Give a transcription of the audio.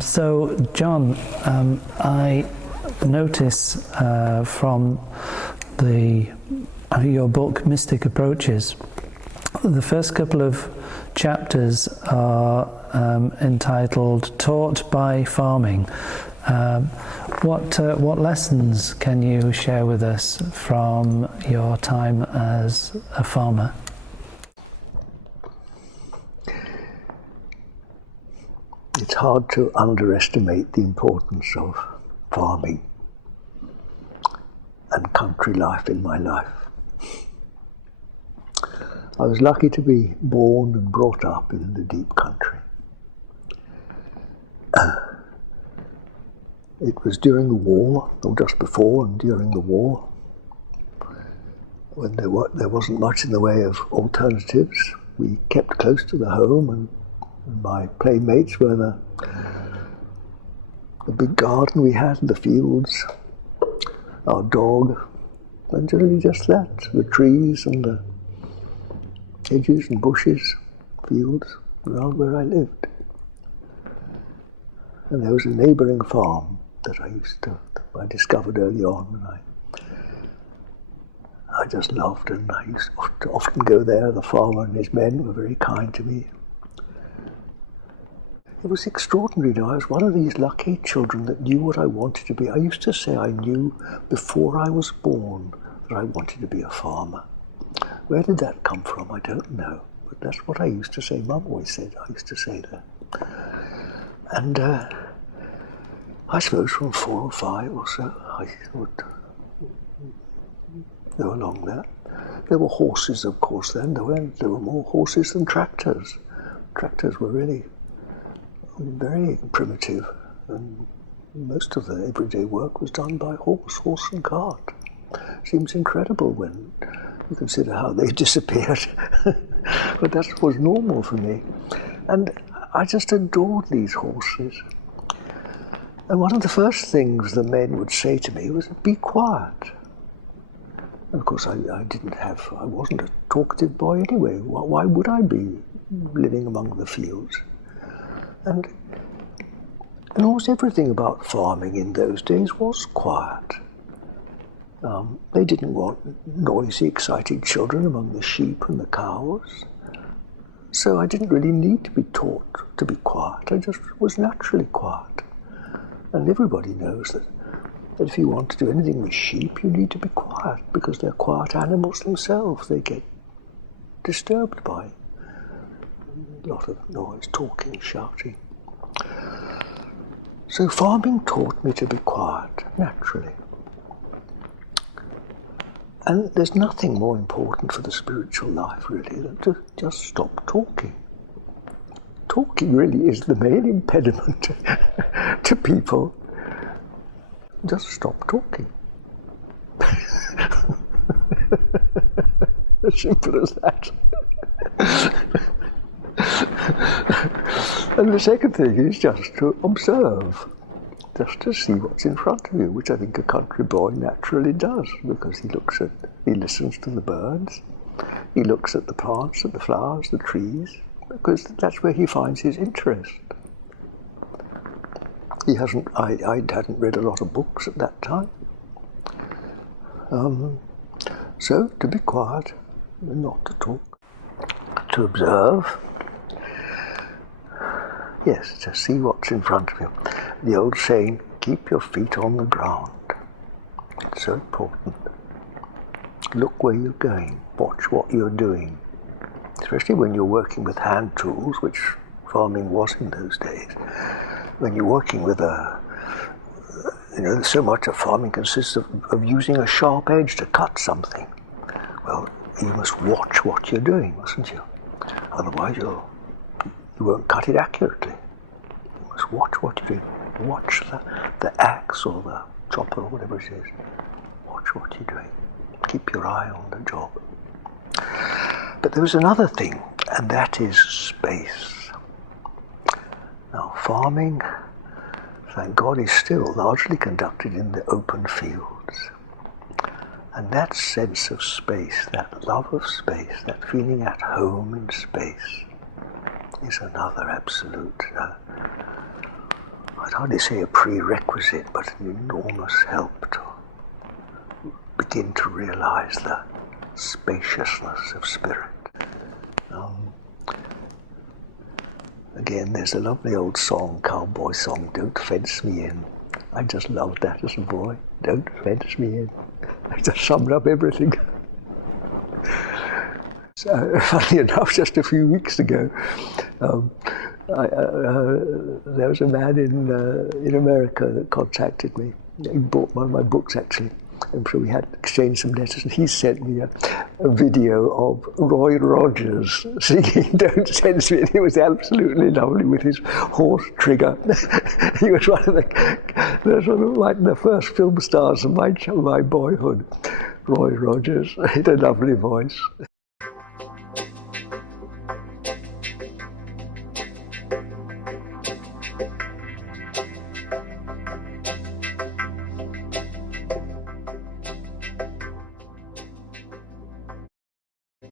So, John, I notice from your book, Mystic Approaches, the first couple of chapters are entitled Taught by Farming. What lessons can you share with us from your time as a farmer? It's hard to underestimate the importance of farming and country life in my life. I was lucky to be born and brought up in the deep country. It was during the war, or just before and during the war, when there wasn't much in the way of alternatives. We kept close to the home, and my playmates were the big garden we had, the fields, our dog, and generally just that, the trees and the hedges and bushes, fields around where I lived. And there was a neighbouring farm that I discovered early on, and I just loved, and I used to often go there. The farmer and his men were very kind to me. It was extraordinary. I was one of these lucky children that knew what I wanted to be. I used to say I knew before I was born that I wanted to be a farmer. Where did that come from? I don't know. But that's what I used to say. Mum always said I used to say that. And I suppose from 4 or 5 or so, I would go along there. There were horses, of course, then. There were more horses than tractors. Tractors were really very primitive, and most of the everyday work was done by horse and cart. Seems incredible when you consider how they disappeared, but that was normal for me. And I just adored these horses. And one of the first things the men would say to me was, "Be quiet." And of course, I wasn't a talkative boy anyway. Why would I be living among the fields? And almost everything about farming in those days was quiet. They didn't want noisy, excited children among the sheep and the cows. So I didn't really need to be taught to be quiet. I just was naturally quiet. And everybody knows that if you want to do anything with sheep, you need to be quiet, because they're quiet animals themselves. They get disturbed by a lot of noise, talking, shouting. So farming taught me to be quiet, naturally. And there's nothing more important for the spiritual life, really, than to just stop talking. Talking really is the main impediment to people. Just stop talking. As simple as that. And the second thing is just to observe, just to see what's in front of you, which I think a country boy naturally does, because he listens to the birds, he looks at the plants, at the flowers, the trees, because that's where he finds his interest. I hadn't read a lot of books at that time. So to be quiet and not to talk, to observe. Yes, to see what's in front of you. The old saying, keep your feet on the ground. It's so important. Look where you're going. Watch what you're doing. Especially when you're working with hand tools, which farming was in those days. When you're working with so much of farming consists of using a sharp edge to cut something. Well, you must watch what you're doing, mustn't you? Otherwise you won't cut it accurately. You must watch what you're doing. Watch the axe or the chopper or whatever it is. Watch what you're doing. Keep your eye on the job. But there was another thing, and that is space. Now, farming, thank God, is still largely conducted in the open fields. And that sense of space, that love of space, that feeling at home in space, is another absolute I'd hardly say a prerequisite, but an enormous help to begin to realize the spaciousness of spirit. Again, there's a lovely old song, cowboy song, "Don't Fence Me In." I just loved that as a boy. Don't fence me in. It just summed up everything. So, funny enough, just a few weeks ago, there was a man in America that contacted me. He bought one of my books, actually. And so we had exchanged some letters, and he sent me a video of Roy Rogers singing "Don't Sense Me." It was absolutely lovely with his horse Trigger. He was one of the first film stars of my boyhood. Roy Rogers, he had a lovely voice.